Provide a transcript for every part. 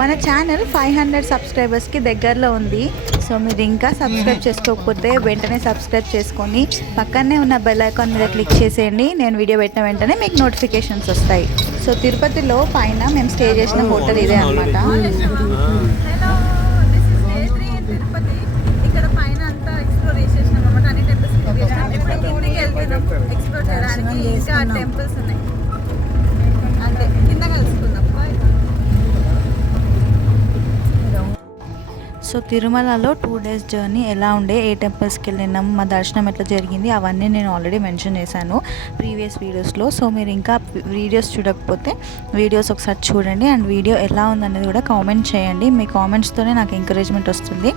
మన ఛానల్ 500 సబ్స్క్రైబర్స్కి దగ్గరలో ఉంది. సో మీరు ఇంకా సబ్స్క్రైబ్ చేసుకోకపోతే వెంటనే సబ్స్క్రైబ్ చేసుకొని పక్కనే ఉన్న బెల్ ఐకాన్ మీద క్లిక్ చేసేయండి. నేను వీడియో పెట్టిన వెంటనే మీకు నోటిఫికేషన్స్ వస్తాయి. సో తిరుపతిలో పైన మేము స్టే చేసిన హోటల్ ఇదే అనమాట. సో తిరుమలలో 2 days జర్నీ ఎలా ఉండే, ఏ టెంపుల్స్కి వెళ్ళినాం, మా దర్శనం ఎట్లా జరిగింది అవన్నీ నేను ఆల్రెడీ మెన్షన్ చేశాను ప్రీవియస్ వీడియోస్లో. సో మీరు ఇంకా వీడియోస్ చూడకపోతే వీడియోస్ ఒకసారి చూడండి అండ్ వీడియో ఎలా ఉందనేది కూడా కామెంట్ చేయండి. మీ కామెంట్స్తోనే నాకు ఎంకరేజ్మెంట్ వస్తుంది.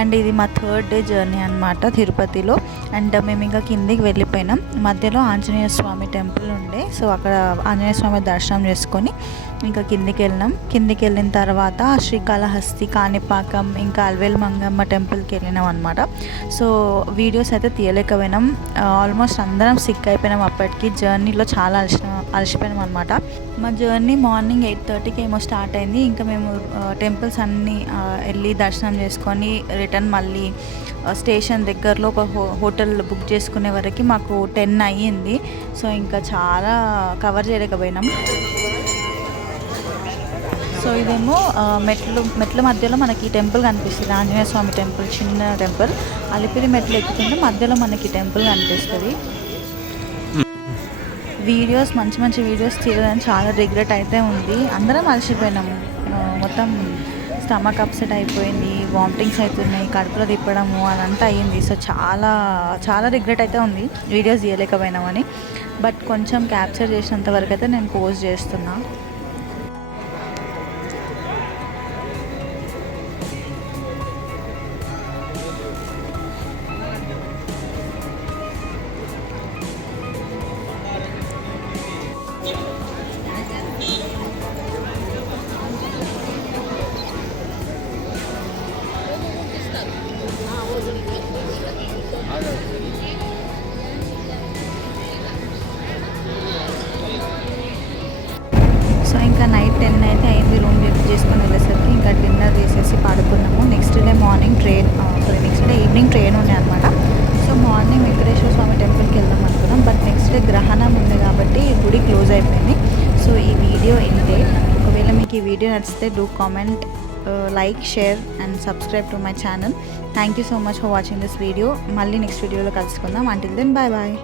అండ్ ఇది మా 3rd day జర్నీ అనమాట తిరుపతిలో. అండ్ మేము ఇంకా కిందికి వెళ్ళిపోయినాం. మధ్యలో ఆంజనేయ స్వామి టెంపుల్ ఉండే, సో అక్కడ ఆంజనేయ స్వామి దర్శనం చేసుకొని ఇంకా కిందికి వెళ్ళినాం. కిందికి వెళ్ళిన తర్వాత శ్రీకాళహస్తి, కాణిపాకం, ఇంకా అల్వేల్ మంగమ్మ టెంపుల్కి వెళ్ళినాం అనమాట. సో వీడియోస్ అయితే తీయలేకపోయినాం. ఆల్మోస్ట్ అందరం సిక్ అయిపోయినాం. అప్పటికి జర్నీలో చాలా అలసిపోయినాం అనమాట. మా జర్నీ మార్నింగ్ 8:30కి ఏమో స్టార్ట్ అయింది. ఇంకా మేము టెంపుల్స్ అన్నీ వెళ్ళి దర్శనం చేసుకొని రిటర్న్ మళ్ళీ స్టేషన్ దగ్గరలో ఒక హోటల్ బుక్ చేసుకునే వరకు మాకు 10 అయ్యింది. సో ఇంకా చాలా కవర్ చేయలేకపోయినాం. సో ఇదేమో మెట్ల మధ్యలో మనకి టెంపుల్ కనిపిస్తుంది, ఆంజనేయ స్వామి టెంపుల్, చిన్న టెంపుల్. అలిపిరి మెట్లు ఎక్కుతుంటే మధ్యలో మనకి టెంపుల్ కనిపిస్తుంది. వీడియోస్ మంచి వీడియోస్ తీయడానికి చాలా రిగ్రెట్ అయితే ఉంది. అందరం అలసిపోయినాము. మొత్తం స్టమక్ అప్సెట్ అయిపోయింది, వామిటింగ్స్ అవుతున్నాయి, కడుపులో తిప్పడము అదంతా అయ్యింది. సో చాలా రిగ్రెట్ అయితే ఉంది వీడియోస్ తీయలేకపోయినామని. బట్ కొంచెం క్యాప్చర్ చేసినంత వరకు అయితే నేను పోస్ట్ చేస్తున్నా. సో ఇంకా నైట్ 10 అయితే అయింది. రూమ్ లిఫ్ట్ చేసుకొని వెళ్ళేసరికి ఇంకా డిన్నర్ చేసేసి పడుకున్నాము. నెక్స్ట్ డే ఈవినింగ్ ట్రైన్ ఉన్నాయి అనమాట. సో మార్నింగ్ వెంకటేశ్వర స్వామి టెంపుల్కి వెళ్దాం అనుకున్నాం. బట్ నెక్స్ట్ డే గ్రహణం ఉంది కాబట్టి గుడి క్లోజ్ అయిపోయింది. సో ఈ వీడియో ఇంతే. ఒకవేళ మీకు ఈ వీడియో నచ్చితే do comment, like, share and subscribe to my channel. Thank you so much for watching this video. మళ్ళీ నెక్స్ట్ వీడియోలో కలుసుకుందాం. Until then bye bye.